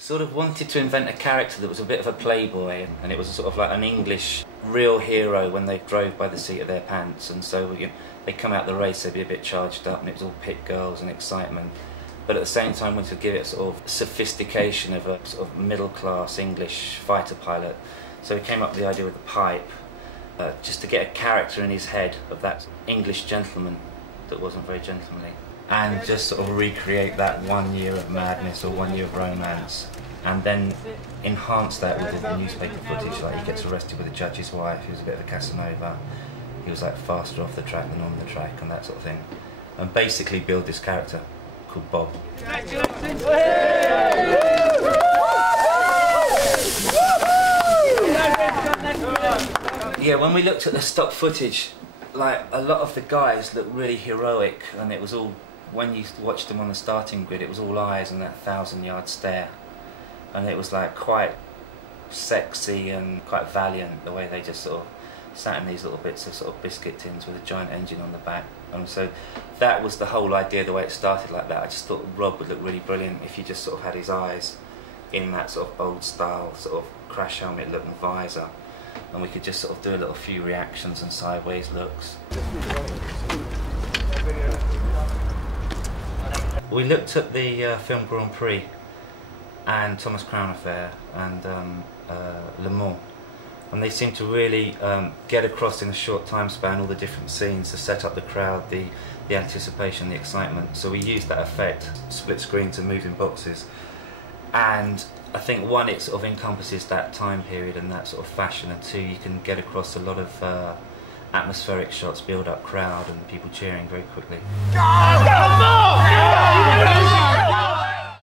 sort of wanted to invent a character that was a bit of a playboy, and it was sort of like an English real hero when they drove by the seat of their pants. And so they'd come out the race, they'd be a bit charged up, and it was all pit girls and excitement. But at the same time, wanted to give it sort of sophistication of a sort of middle-class English fighter pilot. So we came up with the idea with the pipe, just to get a character in his head of that English gentleman that wasn't very gentlemanly, and just sort of recreate that 1 year of madness or 1 year of romance, and then enhance that with the newspaper footage. Like, he gets arrested with the judge's wife, he was a bit of a Casanova, he was like faster off the track than on the track and that sort of thing, and basically build this character called Bob. Yeah, when we looked at the stock footage, like, a lot of the guys looked really heroic, and it was all, when you watched them on the starting grid, it was all eyes and that 1,000-yard stare, and it was like quite sexy and quite valiant the way they just sort of sat in these little bits of sort of biscuit tins with a giant engine on the back. And so that was the whole idea, the way it started like that. I just thought Rob would look really brilliant if he just sort of had his eyes in that sort of old style sort of crash helmet look and visor, and we could just sort of do a little few reactions and sideways looks. We looked at the film Grand Prix and Thomas Crown Affair and Le Mans, and they seemed to really get across in a short time span all the different scenes to set up the crowd, the anticipation, the excitement. So we used that effect, split screens and moving boxes, and I think, one, it sort of encompasses that time period and that sort of fashion, and two, you can get across a lot of atmospheric shots, build up crowd and people cheering very quickly. Go! Go! Go!